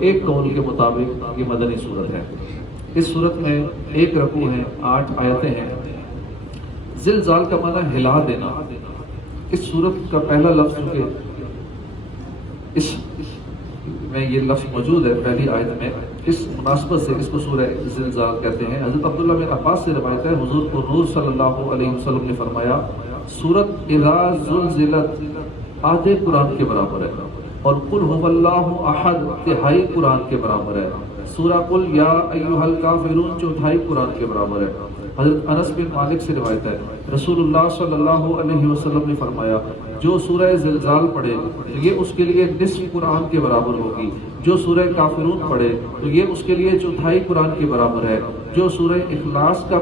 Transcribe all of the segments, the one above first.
ایک قول کے مطابق یہ مدنی صورت ہے۔ اس صورت میں 1 رکوع ہیں، 8 آیتیں ہیں۔ زلزال کا معنی ہلا دینا۔ اس صورت کا پہلا لفظ کہ اس میں یہ لفظ موجود ہے پہلی آیت میں، اس مناسبت سے اس کو سورہ زلزال کہتے ہیں۔ حضرت عبداللہ بن عباس سے روایت ہے، حضور کو نور صلی اللہ علیہ وسلم نے فرمایا سورت اذا زلزلت آدھے قرآن کے برابر ہے، اور قل هو اللہ احد تہائی قرآن کے برابر ہے، سورہ قل یا ایھا الکافرون چوتھائی قرآن کے برابر ہے۔ حضرت انس بن مالک سے روایت ہے، رسول اللہ صلی اللہ علیہ وسلم نے فرمایا جو سورہ زلزال پڑھے یہ اس کے لیے نصف قرآن کے برابر ہوگی، جو سورہ کافرون پڑھے تو یہ اس کے لیے چوتھائی قرآن کے برابر ہے، جو سورہ اخلاص کا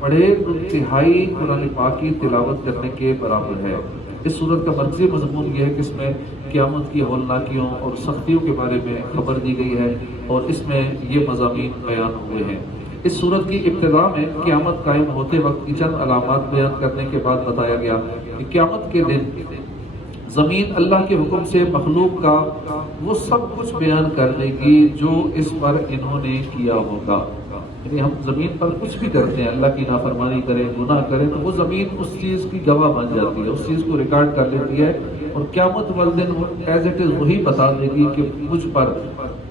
پڑھے تو تہائی قرآن پاک کی تلاوت کرنے کے برابر ہے۔ اس صورت کا مرکزی مضمون یہ ہے کہ اس میں قیامت کی ہولناکیوں اور سختیوں کے بارے میں خبر دی گئی ہے، اور اس میں یہ مضامین بیان ہوئے ہیں۔ اس صورت کی ابتدا میں قیامت قائم ہوتے وقت کی چند علامات بیان کرنے کے بعد بتایا گیا کہ قیامت کے دن زمین اللہ کے حکم سے مخلوق کا وہ سب کچھ بیان کر دے گی جو اس پر انہوں نے کیا ہوگا۔ یعنی ہم زمین پر کچھ بھی کرتے ہیں، اللہ کی نافرمانی کریں، گناہ کریں، تو وہ زمین اس چیز کی گواہ بن جاتی ہے، اس چیز کو ریکارڈ کر لیتی ہے، اور قیامت والے دن ایز اٹ از وہی بتا دے گی کہ مجھ پر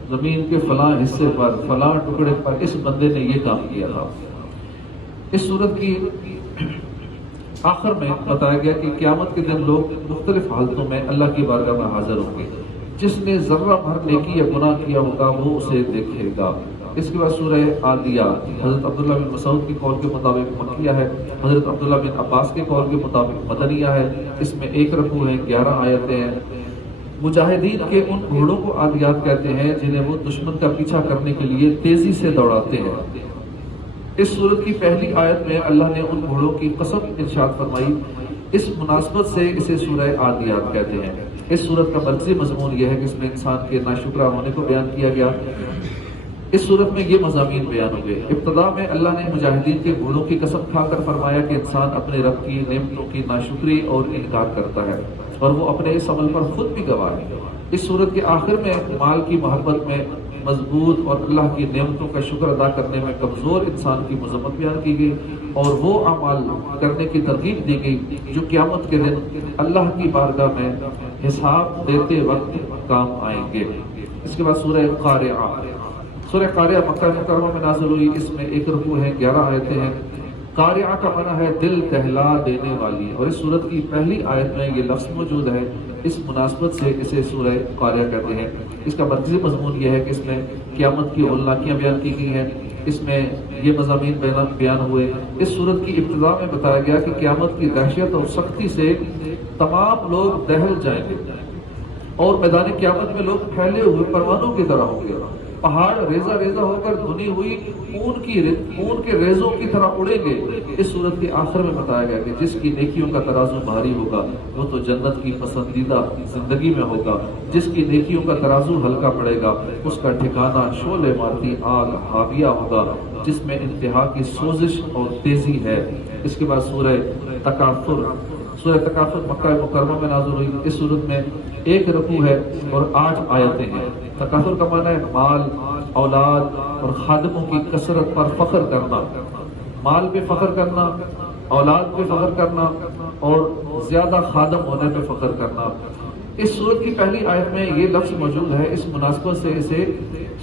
زمین کے فلاں حصے پر فلاں ٹکڑے پر اس بندے نے یہ کام کیا تھا۔ اس صورت کی آخر میں بتایا گیا کہ قیامت کے دن لوگ مختلف حالتوں میں اللہ کی بارگاہ میں حاضر ہوں گے، جس نے ذرہ بھر نیکی یا گناہ کیا ہوگا وہ اسے دیکھے گا۔ اس کے بعد سورہ عادیات حضرت عبداللہ بن مسعود کی قول کے مطابق مکیہ ہے، حضرت عبداللہ بن عباس کے قول کے مطابق مدنیہ ہے۔ اس میں 1 رکوع ہے، 11 آیتیں ہیں۔ مجاہدین کے ان گھوڑوں کو عادیات کہتے ہیں جنہیں وہ دشمن کا پیچھا کرنے کے لیے تیزی سے دوڑاتے ہیں۔ اس سورت کی پہلی آیت میں اللہ نے ان گھوڑوں کی قسم ارشاد فرمائی، اس مناسبت سے اسے سورہ عادیات کہتے ہیں۔ اس سورت کا مرکزی مضمون یہ ہے کہ اس میں انسان کے ناشکرا ہونے کو بیان کیا گیا۔ اس صورت میں یہ مضامین بیان ہوئے۔ ابتدا میں اللہ نے مجاہدین کے گھوڑوں کی قسم کھا کر فرمایا کہ انسان اپنے رب کی نعمتوں کی ناشکری اور انکار کرتا ہے، اور وہ اپنے اس عمل پر خود بھی گواہ ہے۔ اس صورت کے آخر میں مال کی محبت میں مضبوط اور اللہ کی نعمتوں کا شکر ادا کرنے میں کمزور انسان کی مذمت بیان کی گئی، اور وہ اعمال کرنے کی ترغیب دی گئی جو قیامت کے دن اللہ کی بارگاہ میں حساب دیتے وقت کام آئیں گے۔ اس کے بعد سورہ قارعہ۔ سورہ قارعہ مکہ مکرمہ میں نازل ہوئی، اس میں 1 رکوع ہے، 11 آیتیں ہیں۔ قارعہ کا معنی ہے دل دہلا دینے والی، اور اس سورت کی پہلی آیت میں یہ لفظ موجود ہے، اس مناسبت سے اسے سورہ قارعہ کہتے ہیں۔ اس کا مرکزی مضمون یہ ہے کہ اس میں قیامت کی ہولناکیاں بیان کی گئی ہیں، اس میں یہ مضامین بیان ہوئے۔ اس سورت کی ابتدا میں بتایا گیا کہ قیامت کی دہشت اور سختی سے تمام لوگ دہل جائیں گے، اور میدان قیامت میں لوگ پھیلے ہوئے پروانوں کی طرح ہوں گے، پہاڑ ریزہ ریزہ ہو کر دھنی ہوئی اون کے ریزوں کی طرح اڑیں گے۔ اس صورت کے آخر میں بتایا گیا کہ جس کی نیکیوں کا ترازو بھاری ہوگا وہ تو جنت کی پسندیدہ زندگی میں ہوگا، جس کی نیکیوں کا ترازو ہلکا پڑے گا اس کا ٹھکانہ شعلے مارتی آگ حاویہ ہوگا، جس میں انتہا کی سوزش اور تیزی ہے۔ اس کے بعد سورہ تکاثر۔ سورہ تکاثر مکہ مکرمہ میں نازل ہوئی، اس صورت میں 1 رکوع ہے اور 8 آیتیں ہیں۔ تکاثر کا معنی ہے مال، اولاد اور خادموں کی کثرت پر فخر کرنا، مال پہ فخر کرنا، اولاد پہ فخر کرنا، اور زیادہ خادم ہونے پہ فخر کرنا۔ اس سورت کی پہلی آیت میں یہ لفظ موجود ہے، اس مناسبت سے اسے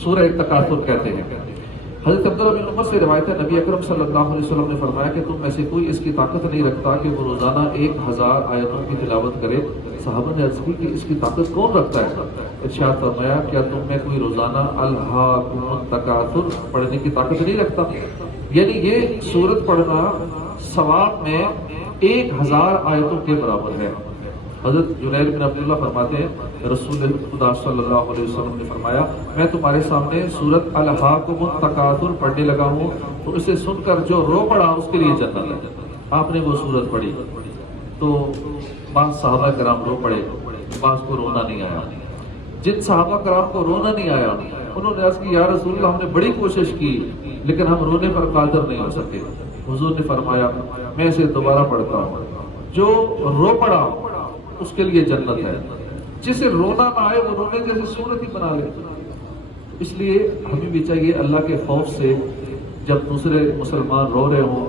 سورہ تکاثر کہتے ہیں۔ حضرت عبداللہ بن عمر سے روایت ہے، نبی اکرم صلی اللہ علیہ وسلم نے فرمایا کہ تم میں سے کوئی اس کی طاقت نہیں رکھتا کہ وہ روزانہ 1000 آیتوں کی تلاوت کرے۔ صحابہ نے عرض کی کہ اس کی طاقت کون رکھتا ہے؟ ارشاد فرمایا کیا تم میں کوئی روزانہ الہاکم التکاثر پڑھنے کی طاقت نہیں رکھتا؟ یعنی یہ سورت پڑھنا ثواب میں 1000 آیتوں کے برابر ہے۔ حضرت جنید بن عبداللہ فرماتے ہیں رسول خدا صلی اللہ علیہ وسلم نے فرمایا میں تمہارے سامنے سورت الہاکم التکاثر پڑھنے لگا ہوں تو اسے سن کر جو رو پڑا اس کے لیے جنت ہے۔ آپ نے وہ سورت پڑھی تو بعض صحابہ کرام رو پڑے، بعض کو رونا نہیں آیا۔ جن صحابہ کرام کو رونا نہیں آیا انہوں نے عرض کی یا رسول اللہ ہم نے بڑی کوشش کی لیکن ہم رونے پر قادر نہیں ہو سکے۔ حضور نے فرمایا میں اسے دوبارہ پڑھتا ہوں، جو رو پڑا اس کے لیے جنت ہے، جسے رونا نہ آئے وہ رونے جیسے صورت ہی بنا لے۔ اس لیے ہمیں بھی چاہیے اللہ کے خوف سے جب دوسرے مسلمان رو رہے ہوں،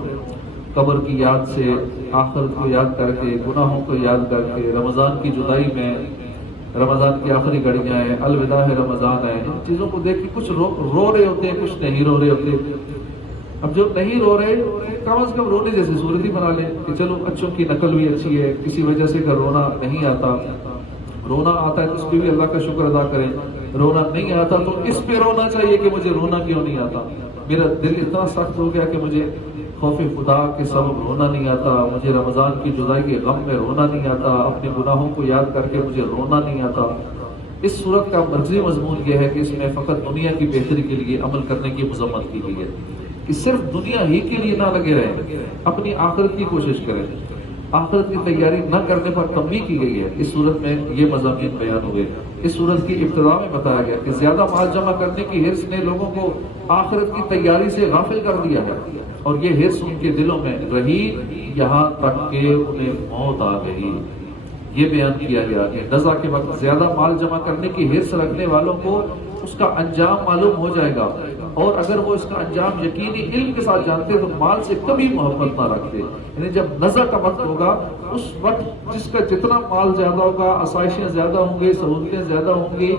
قبر کی یاد سے، آخرت کو یاد کر کے، گناہوں کو یاد کر کے، رمضان کی جدائی میں، رمضان کی آخری گھڑیاں ہیں، الوداع ہے رمضان ہے، ان چیزوں کو دیکھ کے کچھ رو رہے ہوتے ہیں، کچھ نہیں رو رہے ہوتے۔ اب جو نہیں رو رہے کم از کم رونے جیسی صورت ہی بنا لیں کہ چلو اچھوں کی نقل بھی اچھی ہے، کسی وجہ سے اگر رونا نہیں آتا، رونا آتا ہے تو اس پہ بھی اللہ کا شکر ادا کریں، رونا نہیں آتا تو اس پہ رونا چاہیے کہ مجھے رونا کیوں نہیں آتا، میرا دل اتنا سخت ہو گیا کہ مجھے خوف خدا کے سبب رونا نہیں آتا، مجھے رمضان کی جدائی کے غم میں رونا نہیں آتا، اپنے گناہوں کو یاد کر کے مجھے رونا نہیں آتا۔ اس صورت کا مرکزی مضمون یہ ہے کہ اس میں فقط دنیا کی بہتری کے لیے عمل کرنے کی مذمت کی گئی ہے کہ صرف دنیا ہی کے لیے نہ لگے رہیں، اپنی آخرت کی کوشش کریں، آخرت کی تیاری نہ کرنے پر تنبیہ کی گئی ہے۔ اس صورت میں یہ مضامین بیان ہوئے۔ اس صورت کی ابتدا میں بتایا گیا کہ زیادہ مال جمع کرنے کی حرص نے لوگوں کو آخرت کی تیاری سے غافل کر دیا ہے، اور یہ حرص ان کے دلوں میں رہی یہاں تک کہ انہیں موت آ گئی۔ یہ بیان کیا گیا کہ رضا کے وقت زیادہ مال جمع کرنے کی حرص رکھنے والوں کو اس کا انجام معلوم ہو جائے گا، اور اگر وہ اس کا انجام یقینی علم کے ساتھ جانتے تو مال سے کبھی محبت نہ رکھتے۔ یعنی جب نزع کا وقت ہوگا اس وقت جس کا جتنا مال زیادہ ہوگا، آسائشیں زیادہ ہوں گی، سہولتیں زیادہ ہوں گی،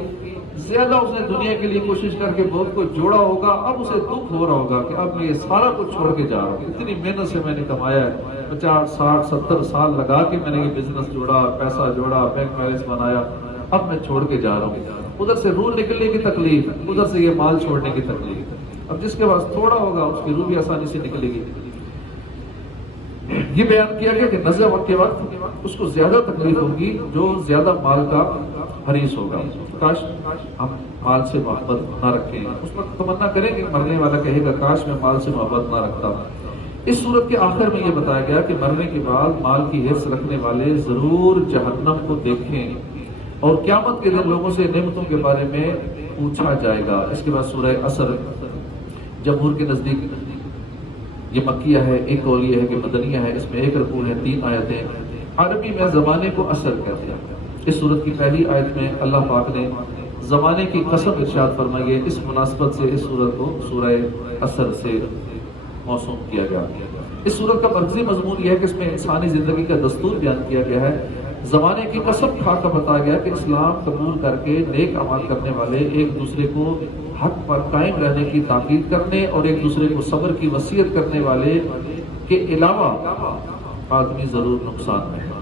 زیادہ اس نے دنیا کے لیے کوشش کر کے بہت کو جوڑا ہوگا، اب اسے دکھ ہو رہا ہوگا کہ اب میں یہ سارا کچھ چھوڑ کے جا رہا ہوں، اتنی محنت سے میں نے کمایا ہے، 50 60 70 سال لگا کے میں نے یہ بزنس جوڑا، پیسہ جوڑا، بینک بیلنس بنایا، اب میں چھوڑ کے جا رہا ہوں۔ ادھر سے روح نکلنے کی تکلیف، ادھر سے یہ مال چھوڑنے کی تکلیف۔ اب جس کے پاس تھوڑا ہوگا اس کی روح بھی آسانی سے نکلے گی۔ یہ بیان کیا گیا کہ نزع وقت کے وقت اس کو زیادہ تکلیف ہوگی جو زیادہ مال کا حریص ہوگا۔ کاش ہم مال سے محبت نہ رکھیں، اس وقت تمنا کریں کہ مرنے والا کہے گا کاش میں مال سے محبت نہ رکھتا۔ اس صورت کے آخر میں یہ بتایا گیا کہ مرنے کے بعد مال کی حرص رکھنے والے ضرور جہنم کو دیکھیں، اور قیامت کے دن لوگوں سے نعمتوں کے بارے میں پوچھا جائے گا۔ اس کے بعد سورہ عصر جمہور کے نزدیک یہ مکیہ ہے، ایک قول یہ ہے کہ مدنیہ ہے، اس میں ایک رکوع ہے، 3 آیتیں۔ عربی میں زمانے کو عصر کہتے ہیں۔ اس سورت کی پہلی آیت میں اللہ پاک نے زمانے کی قسم ارشاد فرمائی ہے، اس مناسبت سے اس سورت کو سورہ عصر سے موسوم کیا گیا۔ اس سورت کا مرکزی مضمون یہ ہے کہ اس میں انسانی زندگی کا دستور بیان کیا گیا ہے۔ زمانے کی قسم کھا کر بتایا گیا کہ اسلام قبول کر کے نیک اعمال کرنے والے ایک دوسرے کو حق پر قائم رہنے کی تاکید کرنے اور ایک دوسرے کو صبر کی وصیت کرنے والے کے علاوہ آدمی ضرور نقصان میں ہے،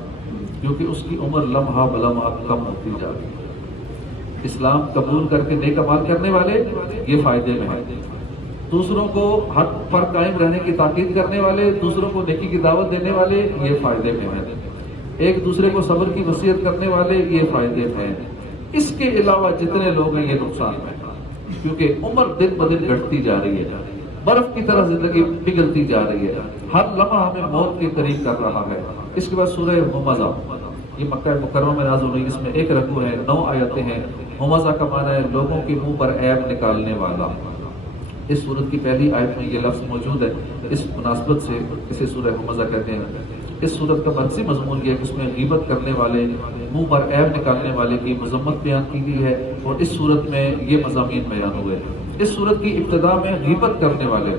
کیونکہ اس کی عمر لمحہ بلمحہ کم ہوتی جا رہی ہے۔ اسلام قبول کر کے نیک اعمال کرنے والے یہ فائدے میں ہیں، دوسروں کو حق پر قائم رہنے کی تاکید کرنے والے، دوسروں کو نیکی کی دعوت دینے والے یہ فائدے میں ہیں، ایک دوسرے کو صبر کی وصیت کرنے والے یہ فائدے میں ہیں۔ اس کے علاوہ جتنے لوگ ہیں یہ نقصان میں ہیں، کیونکہ عمر دن بدن گھٹتی جا رہی ہے، برف کی طرح زندگی پگھلتی جا رہی ہے، ہر لمحہ ہمیں موت کے قریب کر رہا ہے۔ اس کے بعد سورہ ہمزہ، یہ مکہ مکرمہ میں نازل ہوئی، اس میں ایک رکوع ہے، 9 آیتیں ہیں۔ ہمزہ کا معنی ہے لوگوں کے منہ پر عیب نکالنے والا۔ اس سورت کی پہلی آیت میں یہ لفظ موجود ہے، اس مناسبت سے اسے سورہ ہمزہ کہتے ہیں۔ اس سورت کا مرکزی مضمون یہ ہے کہ اس میں غیبت کرنے والے، منہ پر عیب نکالنے والے کی مذمت بیان کی گئی ہے، اور اس سورت میں یہ مضامین بیان ہوئے۔ اس سورت کی ابتدا میں غیبت کرنے والے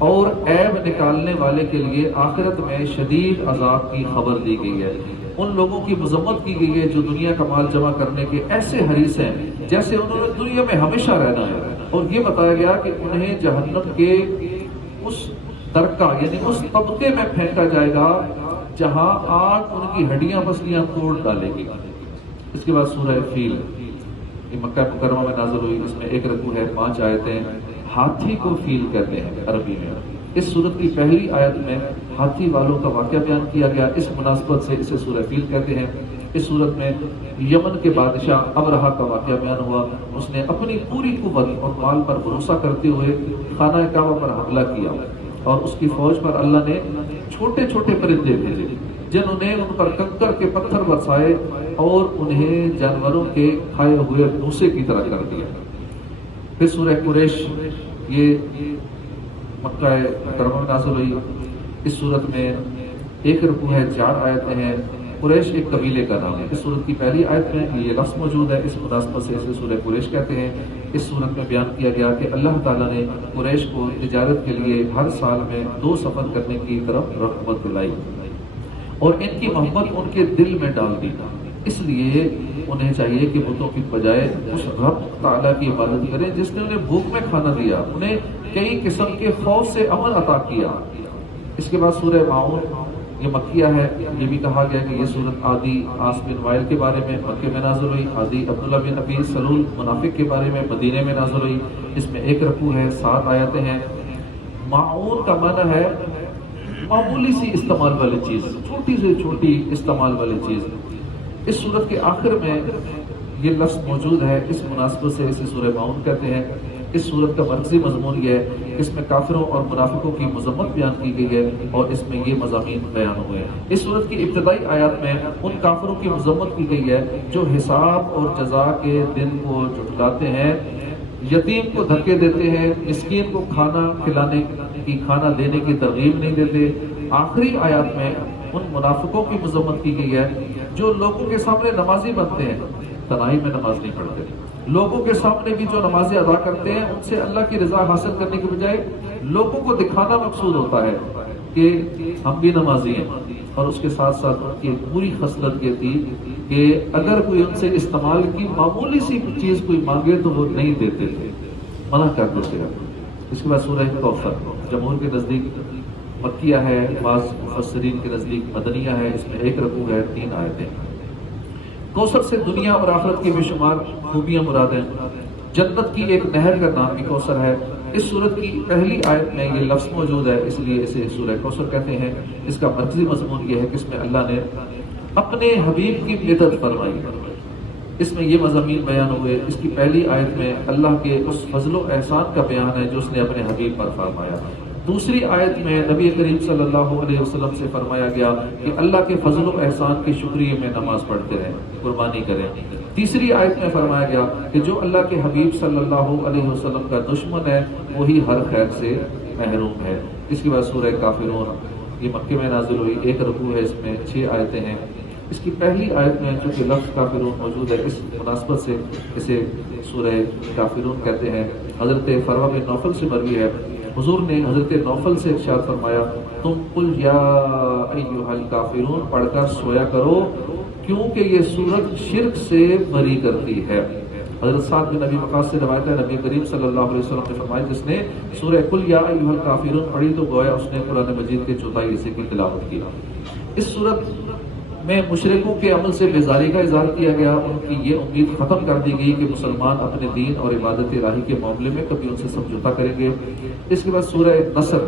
اور عیب نکالنے والے کے لیے آخرت میں شدید عذاب کی خبر دی گئی ہے۔ ان لوگوں کی مذمت کی گئی ہے جو دنیا کا مال جمع کرنے کے ایسے حریص ہیں جیسے انہوں نے دنیا میں ہمیشہ رہنا ہے، اور یہ بتایا گیا کہ انہیں جہنم کے اس درکا یعنی اس طبقے میں پھینکا جائے گا جہاں آگ ان کی ہڈیاں پسلیاں توڑ ڈالے گی۔ اس کے بعد سورہ فیل، یہ مکہ مکرمہ میں نازل ہوئی، اس میں ایک رکوع ہے، 5 آیتیں۔ ہاتھی کو فیل کہتے ہیں عربی میں۔ اس سورت کی پہلی آیت میں ہاتھی والوں کا واقعہ بیان کیا گیا، اس مناسبت سے اسے سورہ فیل کہتے ہیں۔ اس سورت میں یمن کے بادشاہ ابرہہ کا واقعہ بیان ہوا، اس نے اپنی پوری قوت اور مال پر بھروسہ کرتے ہوئے خانہ کعبہ پر حملہ کیا، اور اس کی فوج پر اللہ نے چھوٹے چھوٹے پرندے بھیجے جنہوں نے ان پر کنکر کے پتھر برسائے اور انہیں جانوروں کے کھائے ہوئے بھوسے کی طرح کر دیا۔ پھر سورہ قریش، یہ مکہ مکرمہ میں نازل ہوئی، اس صورت میں ایک رکوع ہے، 4 آیتیں ہیں۔ قریش ایک قبیلے کا نام ہے۔ اس سورت کی پہلی آیت میں یہ لفظ موجود ہے، اس مناسبت سے اسے سورہ قریش کہتے ہیں۔ اس صورت میں بیان کیا گیا کہ اللہ تعالیٰ نے قریش کو تجارت کے لیے ہر سال میں 2 سفر کرنے کی طرف رغبت دلائی اور ان کی محبت ان کے دل میں ڈال دی، اس لیے انہیں چاہیے کہ بتوں کی بجائے اس رب تعالیٰ کی عبادت کریں جس نے انہیں بھوک میں کھانا دیا، انہیں کئی قسم کے خوف سے امن عطا کیا۔ اس کے بعد سورہ ماعون یہ مکیہ ہے، یہ بھی کہا گیا کہ یہ سورت عادی عاص بن وائل کے بارے میں مکے میں نازل ہوئی، عادی عبداللہ بن ابی سلول منافق کے بارے میں مدینے میں نازل ہوئی۔ اس میں 1 رکوع ہے، 7 آیتیں ہیں۔ ماعون کا معنی ہے معمولی سی استعمال والی چیز، چھوٹی سے چھوٹی استعمال والی چیز۔ اس سورت کے آخر میں یہ لفظ موجود ہے، اس مناسبت سے اسے سورہ ماعون کہتے ہیں۔ اس سورت کا مرکزی مضمون یہ ہے کہ اس میں کافروں اور منافقوں کی مذمت بیان کی گئی ہے اور اس میں یہ مضامین بیان ہوئے ہیں۔ اس سورت کی ابتدائی آیات میں ان کافروں کی مذمت کی گئی ہے جو حساب اور جزا کے دن کو جھٹلاتے ہیں، یتیم کو دھکے دیتے ہیں، مسکین کو کھانا دینے کی ترغیب نہیں دیتے۔ آخری آیات میں ان منافقوں کی مذمت کی گئی ہے جو لوگوں کے سامنے نمازی بنتے ہیں، تنہائی میں نماز نہیں پڑھتے، لوگوں کے سامنے بھی جو نمازیں ادا کرتے ہیں ان سے اللہ کی رضا حاصل کرنے کے بجائے لوگوں کو دکھانا مقصود ہوتا ہے کہ ہم بھی نمازی ہیں، اور اس کے ساتھ ساتھ ان کی پوری خصلت یہ تھی کہ اگر کوئی ان سے استعمال کی معمولی سی چیز کوئی مانگے تو وہ نہیں دیتے تھے، منع کر دیتے ہیں۔ اس کے بعد سورہ کوثر جمہور کے نزدیک مکیہ ہے، بعض مفسرین کے نزدیک مدنیہ ہے، اس میں 1 رکوع ہے، 3 آیتیں۔ کوثر سے دنیا اور آخرت کی بے شمار خوبیاں مراد ہیں۔ جنت کی ایک نہر کا نام بھی کوثر ہے۔ اس سورت کی پہلی آیت میں یہ لفظ موجود ہے، اس لیے اسے سورہ کوثر کہتے ہیں۔ اس کا مرکزی مضمون یہ ہے کہ اس میں اللہ نے اپنے حبیب کی مدد فرمائی، اس میں یہ مضامین بیان ہوئے۔ اس کی پہلی آیت میں اللہ کے اس فضل و احسان کا بیان ہے جو اس نے اپنے حبیب پر فرمایا۔ دوسری آیت میں نبی کریم صلی اللہ علیہ وسلم سے فرمایا گیا کہ اللہ کے فضل و احسان کے شکریہ میں نماز پڑھتے رہیں، قربانی کریں۔ تیسری آیت میں فرمایا گیا کہ جو اللہ کے حبیب صلی اللہ علیہ وسلم کا دشمن ہے وہی ہر خیر سے محروم ہے۔ اس کے بعد سورہ کافرون یہ مکے میں نازل ہوئی، 1 رکوع ہے، اس میں 6 آیتیں ہیں۔ اس کی پہلی آیت میں چونکہ لفظ کافرون موجود ہے، اس مناسبت سے اسے سورہ کافرون کہتے ہیں۔ حضرت فروا بن نوفل سے مروی ہے، حضور نے حضرت نوفل سے ارشاد فرمایا تم قل یا ایھا الکافرون پڑھ کر سویا کرو کیونکہ یہ سورت شرک سے بری کرتی ہے۔ حضرت سعد بن ابی وقاص سے روایت ہے نبی کریم صلی اللہ علیہ وسلم نے فرمایا جس نے سورہ قل یا ایھا الکافرون پڑھی تو گویا اس نے قرآن مجید کے چوتھائی حصے کی تلاوت کی۔ اس سورت میں مشرکوں کے عمل سے بیزاری کا اظہار کیا گیا، ان کی یہ امید ختم کر دی گئی کہ مسلمان اپنے دین اور عبادت الہی کے معاملے میں کبھی ان سے سمجھوتا کریں گے۔ اس کے بعد سورہ نصر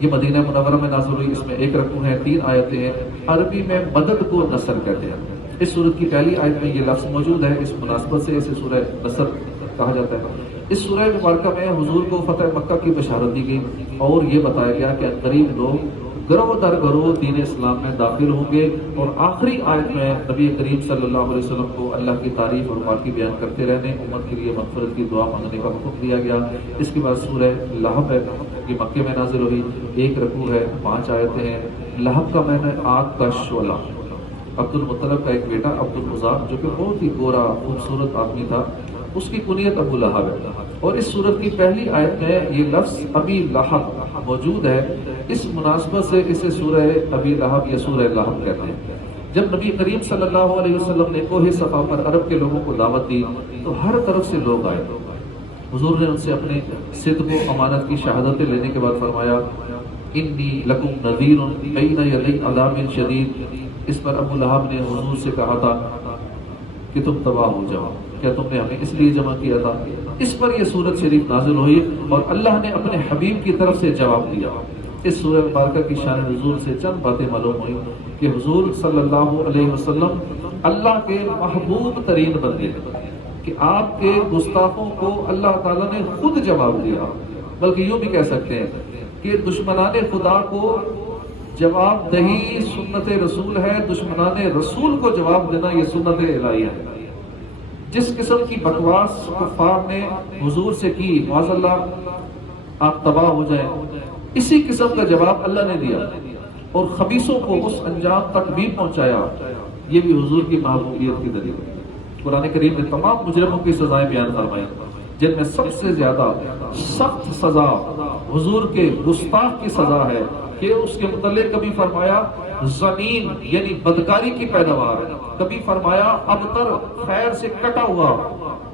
یہ مدینہ منورہ میں نازل ہوئی، اس میں 1 رکوع ہے، 3 آیتیں ہیں۔ عربی میں مدد کو نصر کہتے ہیں۔ اس سورت کی پہلی آیت میں یہ لفظ موجود ہے، اس مناسبت سے اسے سورہ نصر کہا جاتا ہے۔ اس سورہ مبارکہ میں حضور کو فتح مکہ کی بشارت دی گئی اور یہ بتایا گیا کہ قریب لوگ گروہ در گروہ دین اسلام میں داخل ہوں گے، اور آخری آیت میں نبی کریم صلی اللہ علیہ وسلم کو اللہ کی تعریف اور پاکی بیان کرتے رہنے، امت کے لیے مغفرت کی دعا مانگنے کا حکم دیا گیا۔ اس کے بعد سورہ لہب ہے، یہ مکے میں نازل ہوئی، 1 رکوع ہے، 5 آیتیں ہیں۔ لہب کا معنی آگ کا شعلہ۔ عبد المطلب کا ایک بیٹا عبد العزیز جو کہ بہت ہی گورا خوبصورت آدمی تھا، اس کی کنیت ابو لہب ہے، اور اس سورت کی پہلی آیت میں یہ لفظ ابی لہب موجود ہے۔ اس مناسبت سے اسے سورہ ابی لہب یا سورہ لہب کہتے ہیں۔ جب نبی کریم صلی اللہ علیہ وسلم نے کوہ صفا پر عرب کے لوگوں کو دعوت دی تو ہر طرف سے لوگ آئے۔ حضور نے ان سے اپنے صدق و امانت کی شہادتیں لینے کے بعد فرمایا انی لکم نذیر بین یدی عذاب شدید۔ اس پر ابو لہب نے حضور سے کہا تھا کہ تم تباہ ہو جاؤ، کیا تم نے ہمیں اس لیے جمع کیا تھا؟ اس پر یہ سورت شریف نازل ہوئی اور اللہ نے اپنے حبیب کی طرف سے جواب دیا۔ اس سورہ مبارکہ کی شان نزول سے چند باتیں معلوم ہوئی کہ حضور صلی اللہ علیہ وسلم اللہ کے محبوب ترین بندے ہیں، کہ آپ کے گستاخوں کو اللہ تعالیٰ نے خود جواب دیا، بلکہ یوں بھی کہہ سکتے ہیں کہ دشمنان خدا کو جواب دہی سنت رسول ہے، دشمنان رسول کو جواب دینا یہ سنت الہیہ ہے۔ جس قسم کی بکواس کفار نے حضور سے کی معاذ اللہ آپ تباہ ہو جائیں، اسی قسم کا جواب اللہ نے دیا اور خبیثوں کو اس انجام تک بھی پہنچایا۔ یہ بھی حضور کی محبوبیت کی دلیل ہے۔ قرآن کریم نے تمام مجرموں کی سزائیں بیان فرمائی، جن میں سب سے زیادہ سخت سزا حضور کے گستاخ کی سزا ہے کہ اس کے متعلق کبھی فرمایا زمین یعنی بدکاری کی پیداوار، کبھی فرمایا ابتر خیر سے کٹا ہوا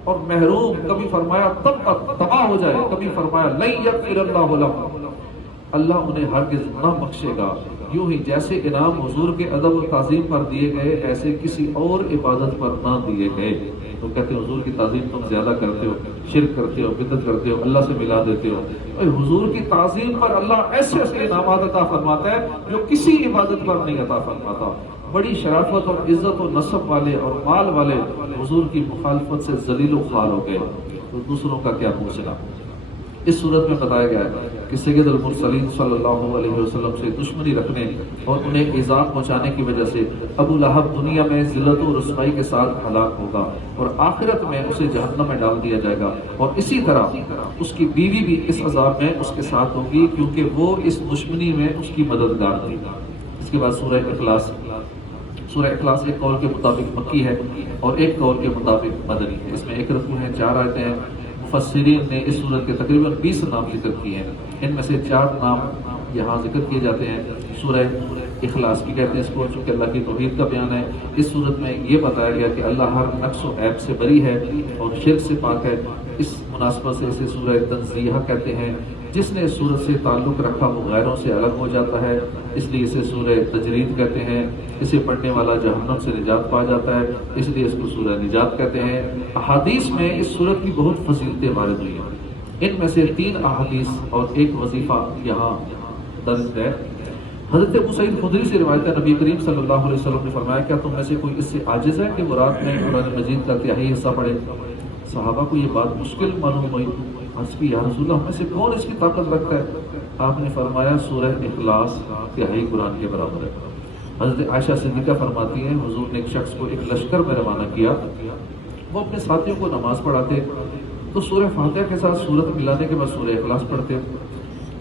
اور محروم، کبھی فرمایا تب تک تباہ ہو جائے، کبھی فرمایا لن یغفر اللہ لہم، اللہ انہیں ہرگز نہ بخشے گا۔ یوں ہی جیسے انعام حضور کے ادب و تعظیم پر دیے گئے ایسے کسی اور عبادت پر نہ دیے گئے۔ تو کہتے ہیں حضور کی تعظیم تم زیادہ کرتے ہو، شرک کرتے ہو، بدعت کرتے ہو، اللہ سے ملا دیتے ہو۔ اور حضور کی تعظیم پر اللہ ایسے ایسے انعامات عطا فرماتا ہے جو کسی عبادت پر نہیں عطا فرماتا۔ بڑی شرافت اور عزت و نسب والے اور مال والے حضور کی مخالفت سے ذلیل و خوار ہو گئے، تو دوسروں کا کیا پوچھنا۔ اس صورت میں بتایا گیا ہے کہ سید المرسلین صلی اللہ علیہ وسلم سے دشمنی رکھنے اور انہیں ایذا پہنچانے کی وجہ سے ابو لہب دنیا میں ذلت و رسوائی کے ساتھ ہلاک ہوگا اور آخرت میں اسے جہنم میں ڈال دیا جائے گا، اور اسی طرح اس کی بیوی بھی اس عذاب میں اس کے ساتھ ہوگی کیونکہ وہ اس دشمنی میں اس کی مددگار تھی۔ اس کے بعد سورہ اخلاص۔ سورہ اخلاص ایک قول کے مطابق مکی ہے اور ایک قول کے مطابق مدنی ہے۔ اس میں ایک رکوع ہے، 4 آیتیں ہیں۔ مفسرین نے اس سورت کے تقریباً 20 نام ذکر کیے ہیں، ان میں سے 4 نام یہاں ذکر کیے جاتے ہیں۔ سورہ اخلاص کی کہتے ہیں اس کو، چونکہ اللہ کی توحید کا بیان ہے۔ اس سورت میں یہ بتایا گیا کہ اللہ ہر نقص و عیب سے بری ہے اور شرک سے پاک ہے۔ اس مناسبت سے اسے سورہ تنزیہ کہتے ہیں۔ جس نے اس سورت سے تعلق رکھا وہ غیروں سے الگ ہو جاتا ہے، اس لیے اسے سورہ تجرید کہتے ہیں۔ اسے پڑھنے والا جہنم سے نجات پا جاتا ہے، اس لیے اس کو سورہ نجات کہتے ہیں۔ احادیث میں اس سورت کی بہت فضیلتیں وارد ہوئی ہیں، ان میں سے 3 احادیث اور ایک وظیفہ یہاں درج ہے۔ حضرت ابو سعید خدری سے روایت ہے، نبی کریم صلی اللہ علیہ وسلم نے فرمایا کیا تم میں سے کوئی اس سے عاجز ہے کہ وہ رات میں قرآن مجید کا تہائی حصہ پڑھے؟ صحابہ کو یہ بات مشکل معلوم ہوئی، عرض کی یا رسول اللہ ہم میں سے کون اس کی طاقت رکھتا ہے؟ آپ نے فرمایا سورہ اخلاص تہائی قرآن کے برابر ہے۔ حضرت عائشہ صدیقہ فرماتی ہیں حضور نے ایک شخص کو ایک لشکر میں روانہ کیا، وہ اپنے ساتھیوں کو نماز پڑھاتے تو سورہ فاتحہ کے ساتھ سورت ملانے کے بعد سورہ اخلاص پڑھتے۔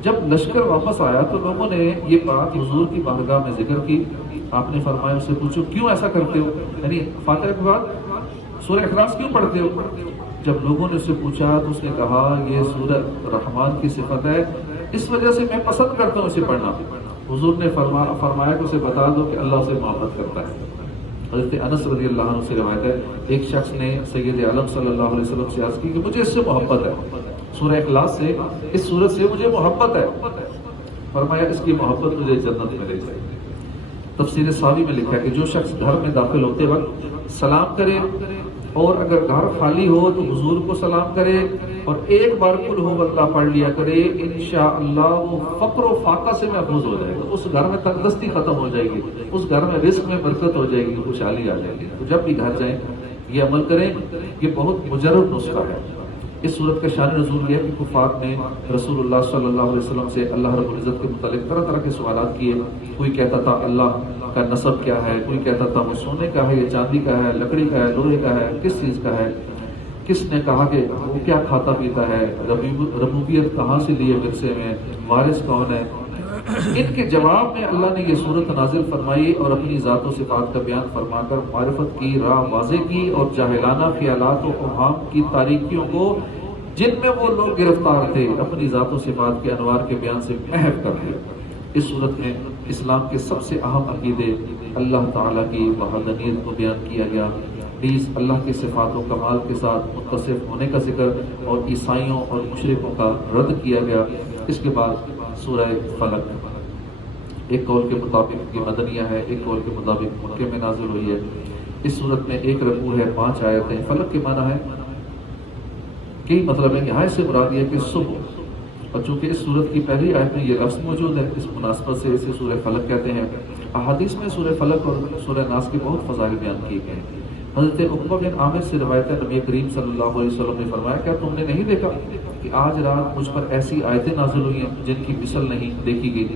جب لشکر واپس آیا تو لوگوں نے یہ بات حضور کی بارگاہ میں ذکر کی۔ آپ نے فرمایا اس سے پوچھو کیوں ایسا کرتے ہو، یعنی فاتحہ کے بعد سورہ اخلاص کیوں پڑھتے ہو؟ جب لوگوں نے اس سے پوچھا تو اس نے کہا یہ سورۃ رحمان کی صفت ہے، اس وجہ سے میں پسند کرتا ہوں اسے پڑھنا۔ حضور نے فرمایا کہ اسے بتا دو کہ اللہ اسے محبت کرتا ہے۔ حضرت انس رضی اللہ عنہ سے روایت ہے ایک شخص نے سید عالم صلی اللہ علیہ وسلم سے عرض کی کہ مجھے اس سے محبت ہے، سورہ اخلاص سے، اس سورت سے مجھے محبت ہے۔ فرمایا اس کی محبت مجھے جنت میں لے جائے گی۔ تفسیر ساوی میں لکھا ہے کہ جو شخص گھر میں داخل ہوتے وقت سلام کرے اور اگر گھر خالی ہو تو حضور کو سلام کرے اور ایک بار قل ہو اللہ پڑھ لیا کرے، انشاءاللہ وہ فقر و فاقہ سے محفوظ ہو جائے گا۔ اس گھر میں تنگدستی ختم ہو جائے گی، اس گھر میں رزق میں برکت ہو جائے گی، خوشحالی آ جائے گی۔ تو جب بھی گھر جائیں یہ عمل کریں، یہ بہت مجرب نسخہ ہے۔ اس صورت کا شان نزول یہ ہے کہ کفار نے رسول اللہ صلی اللہ علیہ وسلم سے اللہ رب العزت کے متعلق طرح طرح کے سوالات کیے۔ کوئی کہتا تھا اللہ کا نسب کیا ہے، کوئی کہتا تھا وہ سونے کا ہے یا چاندی کا ہے، لکڑی کا ہے، لوہے کا ہے، کس چیز کا ہے۔ کس نے کہا کہ وہ کیا کھاتا پیتا ہے، ربوبیت کہاں سے لیے ورثے میں، وارث کون ہے۔ ان کے جواب میں اللہ نے یہ صورت نازل فرمائی اور اپنی ذات و صفات کا بیان فرما کر معرفت کی راہ واضح کی اور جاہلانہ خیالات و اوہام کی تاریکیوں کو جن میں وہ لوگ گرفتار تھے اپنی ذات و صفات کے انوار کے بیان سے محو کر دیا۔ اس صورت میں اسلام کے سب سے اہم عقیدے اللہ تعالیٰ کی وحدانیت کو بیان کیا گیا، نیز اللہ کے صفات و کمال کے ساتھ متصف ہونے کا ذکر اور عیسائیوں اور مشرکوں کا رد کیا گیا۔ اس کے بعد سورہ فلق، ایک قول کے مطابق یہ مدنیہ ہے، ایک قول کے مطابق مکے میں نازل ہوئی ہے۔ اس صورت میں ایک رکوع ہے، 5 آیتیں۔ فلق کے معنی ہے کئی مطلب ہے، یہاں سے مراد یہ کہ صبح، اور چونکہ اس صورت کی پہلی آیت میں یہ لفظ موجود ہے اس مناسبت سے اسے سورہ فلق کہتے ہیں۔ احادیث میں سورہ فلق اور سورہ ناس کے بہت فضائل بیان کیے گئے ہیں۔ حضرت عقبہ بن عامر سے روایت ہے نبی کریم صلی اللہ علیہ وسلم نے فرمایا کیا تم نے نہیں دیکھا کہ آج رات مجھ پر ایسی آیتیں نازل ہوئی ہیں جن کی مثل نہیں دیکھی گئی؟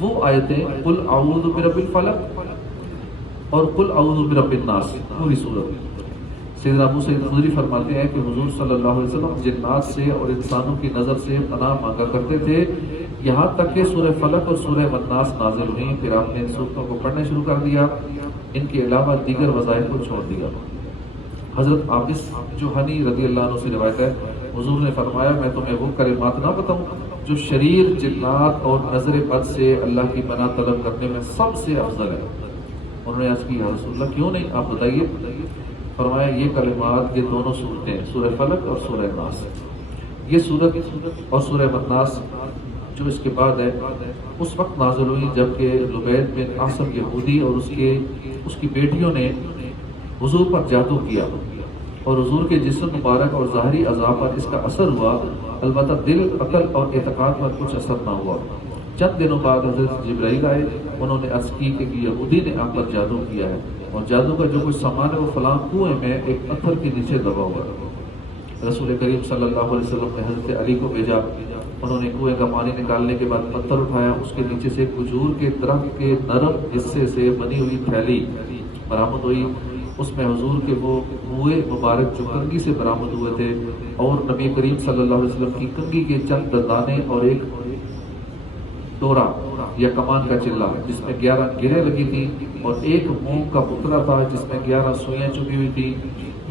وہ آیتیں قل اعوذ برب الفلق اور قل اعوذ برب الناس، پوری صورت۔ سیدنا ابو سعید خدری فرماتے ہیں کہ حضور صلی اللہ علیہ وسلم جنات سے اور انسانوں کی نظر سے پناہ مانگا کرتے تھے، یہاں تک کہ سورہ فلق اور سورہ الناس نازل ہوئی، پھر آپ نے ان صورتوں کو پڑھنا شروع کر دیا، ان کے علاوہ دیگر وظائف کو چھوڑ دیا۔ حضرت عابس جوہنی رضی اللہ عنہ سے روایت ہے، حضور نے فرمایا میں تمہیں وہ کلمات نہ بتاؤں جو شریر، جنات اور نظر بد سے اللہ کی پناہ طلب کرنے میں سب سے افضل ہے۔ انہوں نے عرض کی یا رسول اللہ کیوں نہیں، آپ بتائیے۔ فرمایا یہ کلمات، یہ دونوں صورتیں سورہ فلق اور سورہ ناس، یہ سورت اور سورہ ناس جو اس کے بعد ہے اس وقت نازل ہوئی جبکہ لبید بن عاصم یہودی اور اس کی بیٹیوں نے حضور پر جادو کیا اور حضور کے جسم مبارک اور ظاہری اعضاء پر اس کا اثر ہوا، البتہ دل، عقل اور اعتقاد پر کچھ اثر نہ ہوا۔ چند دنوں بعد حضرت جبرائیل آئے، انہوں نے عرض کی کہ یہودی نے آپ پر جادو کیا ہے اور جادو کا جو کچھ سامان ہے وہ فلاں کنویں میں ایک پتھر کے نیچے دبا ہوا ہے۔ رسول کریم صلی اللہ علیہ وسلم نے حضرت علی کو بھیجا، انہوں نے کنویں کا پانی نکالنے کے بعد پتھر اٹھایا، اس کے نیچے سے کھجور کے درخت کے نرم حصے سے بنی ہوئی تھیلی برآمد ہوئی، اس میں حضور کے وہ منہ مبارک جو کنگھی سے برآمد ہوئے تھے اور نبی کریم صلی اللہ علیہ وسلم کی کنگھی کے چند دانے اور ایک ڈورا یا کمان کا چلہ جس میں 11 گریں لگی تھیں اور ایک مونگ کا پتلا تھا جس میں 11 سوئیاں چپی ہوئی تھیں۔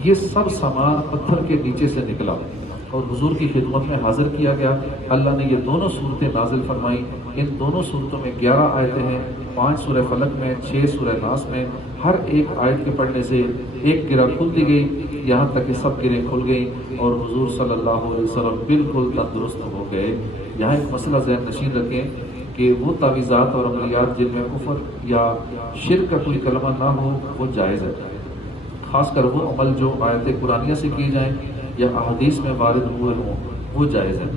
یہ سب سامان پتھر کے نیچے سے نکلا اور حضور کی خدمت میں حاضر کیا گیا۔ اللہ نے یہ دونوں صورتیں نازل فرمائیں، ان دونوں صورتوں میں 11 آیتیں ہیں، 5 سورہ فلق میں، 6 سورہ ناس میں۔ ہر ایک آیت کے پڑھنے سے ایک گرہ کھل دی گئی، یہاں تک کہ سب گرہیں کھل گئیں اور حضور صلی اللہ علیہ وسلم بالکل تندرست ہو گئے۔ یہاں ایک مسئلہ ذہن نشین رکھیں کہ وہ تعویذات اور عملیات جن میں کفر یا شرک کا کوئی کلمہ نہ ہو وہ جائز ہے، خاص کر وہ عمل جو آیت قرآنیہ سے کیے جائیں یا احادیث میں وارد ہوئے ہوں وہ جائز ہے۔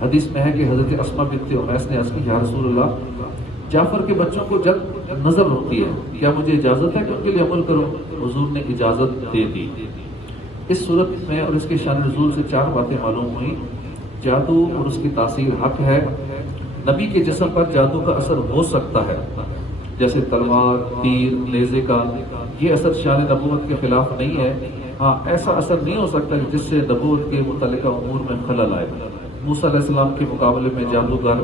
حدیث میں ہے کہ حضرت اسماء بنت امیس نے عرض کی یا رسول اللہ، جعفر کے بچوں کو جب نظر ہوتی ہے کیا مجھے اجازت ہے کہ ان کے لیے عمل کروں؟ حضور نے اجازت دے دی۔ اس صورت میں اور اس کے شان نزول سے 4 باتیں معلوم ہوئیں۔ جادو اور اس کی تاثیر حق ہے، نبی کے جسم پر جادو کا اثر ہو سکتا ہے جیسے تلوار، تیر، نیزے کا، یہ اثر شان نبوت کے خلاف نہیں ہے۔ ہاں ایسا اثر نہیں ہو سکتا جس سے نبوت کے متعلقہ امور میں خلل آئے۔ موسیٰ علیہ السلام کے مقابلے میں جادوگر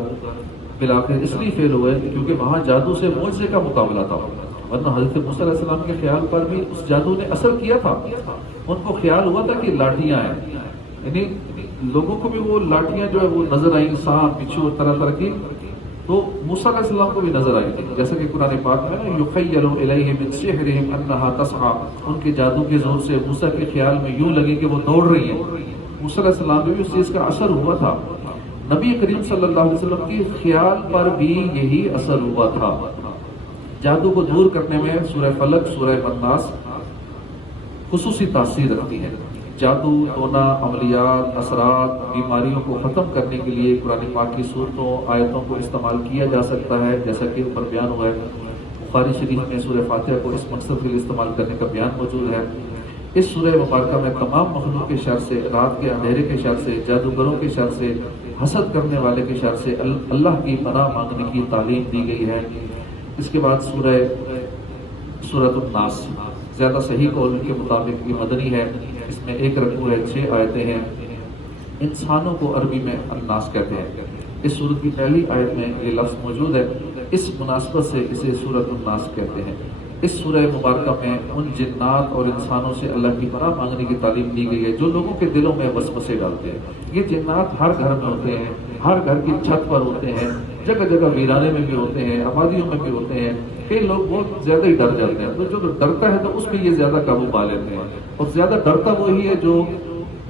بالآخر اس لیے فیل ہوئے کیونکہ وہاں جادو سے معجزے کا مقابلہ تھا، ورنہ حضرت موسیٰ علیہ السلام کے خیال پر بھی اس جادو نے اثر کیا تھا۔ ان کو خیال ہوا تھا کہ لاٹھیاں ہیں، یعنی لوگوں کو بھی وہ لاٹھیاں جو ہے وہ نظر آئیں، سانپ، بچھو طرح طرح کی، تو موسیٰ علیہ السلام کو بھی نظر آئی تھی، جیسا کہ قرآن پاک میں نا یخیل الیہ من سحرہم انہا تسعی، ان کے جادو کے زور سے موسیٰ کے خیال میں یوں لگے کہ وہ دوڑ رہی ہیں۔ موسیٰ علیہ السلام بھی اس چیز کا اثر ہوا تھا، نبی کریم صلی اللہ علیہ وسلم کے خیال پر بھی یہی اثر ہوا تھا۔ جادو کو دور کرنے میں سورہ فلق، سورہ الناس خصوصی تاثیر رکھتی ہے۔ جادو، ٹونا، عملیات، اثرات، بیماریوں کو ختم کرنے کے لیے قرآن پاک کی صورتوں، آیتوں کو استعمال کیا جا سکتا ہے، جیسا کہ اوپر بیان ہوا ہے۔ بخاری شریف میں سورہ فاتحہ کو اس مقصد کے لیے استعمال کرنے کا بیان موجود ہے۔ اس سورہ مبارکہ میں تمام مخلوق کے شر سے، رات کے اندھیرے کے شر سے، جادوگروں کے شر سے، حسد کرنے والے کے شر سے اللہ کی پناہ مانگنے کی تعلیم دی گئی ہے۔ اس کے بعد سورۃ الناس، زیادہ صحیح قول کے مطابق یہ مدنی ہے، اس میں 1 رکوع ہے، 6 آیتیں ہیں۔ انسانوں کو عربی میں الناس کہتے ہیں۔ اس سورت کی پہلی آیت میں یہ لفظ موجود ہے، اس مناسبت سے اسے سورۃ الناس کہتے ہیں۔ اس سورہ مبارکہ میں ان جنات اور انسانوں سے اللہ کی پناہ مانگنے کی تعلیم دی گئی ہے جو لوگوں کے دلوں میں وسوسے ڈالتے ہیں۔ یہ جنات ہر گھر میں ہوتے ہیں، ہر گھر کی چھت پر ہوتے ہیں، جگہ جگہ ویرانے میں بھی ہوتے ہیں، آبادیوں میں بھی ہوتے ہیں۔ کئی لوگ بہت زیادہ ہی ڈر جاتے ہیں، تو جو ڈرتا ہے تو اس پہ یہ زیادہ قابو پا لیتے ہیں، اور زیادہ ڈرتا وہی ہے جو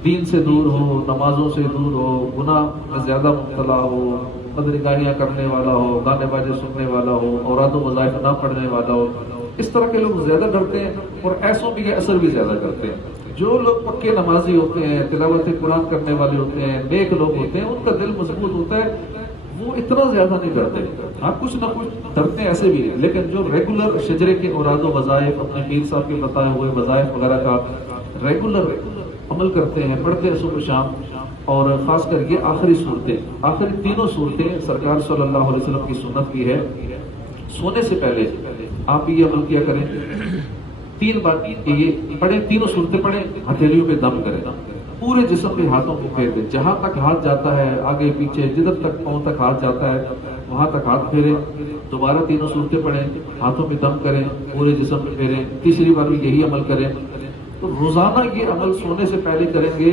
دین سے دور ہو، نمازوں سے دور ہو، گناہ میں زیادہ مبتلا ہو، بدنگاہیاں کرنے والا ہو، گانے باجے سننے والا ہو، اوراد و وظائف نہ پڑھنے والا ہو۔ اس طرح کے لوگ زیادہ ڈرتے ہیں اور ایسوں بھی یہ اثر بھی زیادہ کرتے ہیں۔ جو لوگ پکے نمازی ہوتے ہیں، تلاوت قرآن کرنے والے ہوتے ہیں، نیک لوگ ہوتے ہیں، ان کا دل مضبوط ہوتا ہے، وہ اتنا زیادہ نہیں ڈرتے۔ ہاں کچھ نہ کچھ ڈرتے ایسے بھی ہیں، لیکن جو ریگولر شجرے کے اوراد و وظائف، اپنے پیر صاحب کے بتائے ہوئے وظائف وغیرہ کا ریگولر عمل کرتے ہیں، پڑھتے ہیں صبح شام، اور خاص کر یہ آخری صورتیں، آخری تینوں صورتیں سرکار صلی اللہ علیہ وسلم کی سنت بھی ہے، سونے سے پہلے آپ یہ عمل کیا کریں، 3 بار یہ پڑھیں، تینوں صورتیں پڑھیں، ہتھیلیوں پہ دم کریں، پورے جسم پہ ہاتھوں کو پھیر دیں، جہاں تک ہاتھ جاتا ہے آگے پیچھے، جدھر تک پاؤں تک ہاتھ جاتا ہے وہاں تک ہاتھ پھیریں، دوبارہ تینوں صورتیں پڑھیں، ہاتھوں پہ دم کریں، پورے جسم پہ پھیریں، تیسری بار بھی یہی عمل کریں۔ تو روزانہ یہ عمل سونے سے پہلے کریں گے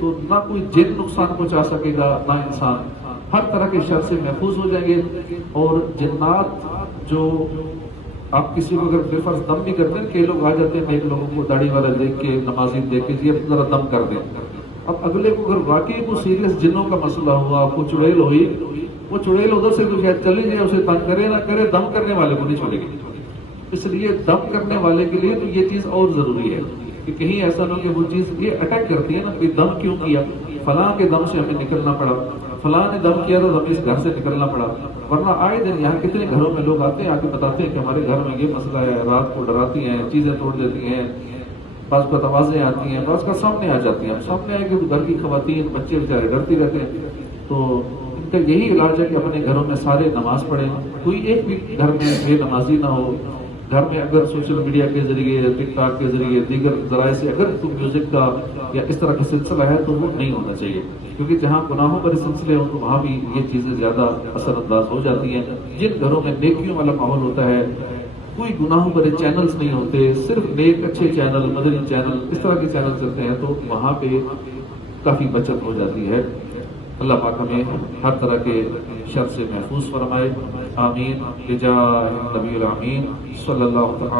تو نہ کوئی جن نقصان پہنچا سکے گا نہ انسان، ہر طرح کے شر سے محفوظ ہو جائیں گے۔ اور جنات جو آپ کسی کو اگر بے فرض دم بھی کرتے ہیں، کئی لوگ آ جاتے ہیں ایک لوگوں کو داڑھی والا دیکھ کے، نمازی دیکھ کے جی اب ذرا دم کر دیں۔ اب اگلے کو اگر واقعی کوئی سیریس جنوں کا مسئلہ ہوا، کوئی چڑیل ہوئی، وہ چڑیل ادھر سے تو شاید چلی جائے، اسے تنگ کرے نہ کرے، دم کرنے والے کو نہیں چھوڑے گی۔ اس لیے دم کرنے والے کے لیے تو یہ چیز اور ضروری ہے کہ کہیں ایسا نہ ہو کہ وہ چیز یہ اٹیک کرتی ہے نا کہ دم کیوں کیا، فلاں کے دم سے ہمیں نکلنا پڑا، فلاں نے دم کیا تو ہمیں اس گھر سے نکلنا پڑا۔ ورنہ آئے دن یہاں کتنے گھروں میں لوگ آتے ہیں، آ کے بتاتے ہیں کہ ہمارے گھر میں یہ مسئلہ ہے، رات کو ڈراتی ہیں، چیزیں توڑ دیتی ہیں، بعض کو آوازیں آتی ہیں، بعض کا سامنے آ جاتی ہیں۔ سامنے آئے کہ گھر کی خواتین بچے بیچارے ڈرتی رہتے ہیں۔ تو ان کا یہی علاج ہے کہ اپنے گھروں میں سارے نماز پڑھیں، کوئی ایک بھی گھر میں بے نمازی نہ ہو۔ گھر میں اگر سوشل میڈیا کے ذریعے، ٹک ٹاک کے ذریعے، دیگر ذرائع سے اگر کوئی میوزک کا یا اس طرح کا سلسلہ ہے تو وہ نہیں ہونا چاہیے، کیونکہ جہاں گناہوں بھرے سلسلے ہوں تو وہاں بھی یہ چیزیں زیادہ اثر انداز ہو جاتی ہیں۔ جن گھروں میں نیکیوں والا ماحول ہوتا ہے، کوئی گناہوں بھرے چینلز نہیں ہوتے، صرف نیک اچھے چینل، مدنی چینل، اس طرح کے چینل چلتے ہیں، تو وہاں پہ کافی بچت ہو جاتی ہے۔ اللہ پاک ہمیں ہر طرح کے شر سے محفوظ فرمائے، آمین بجاہ نبی الامین صلی اللہ تعالی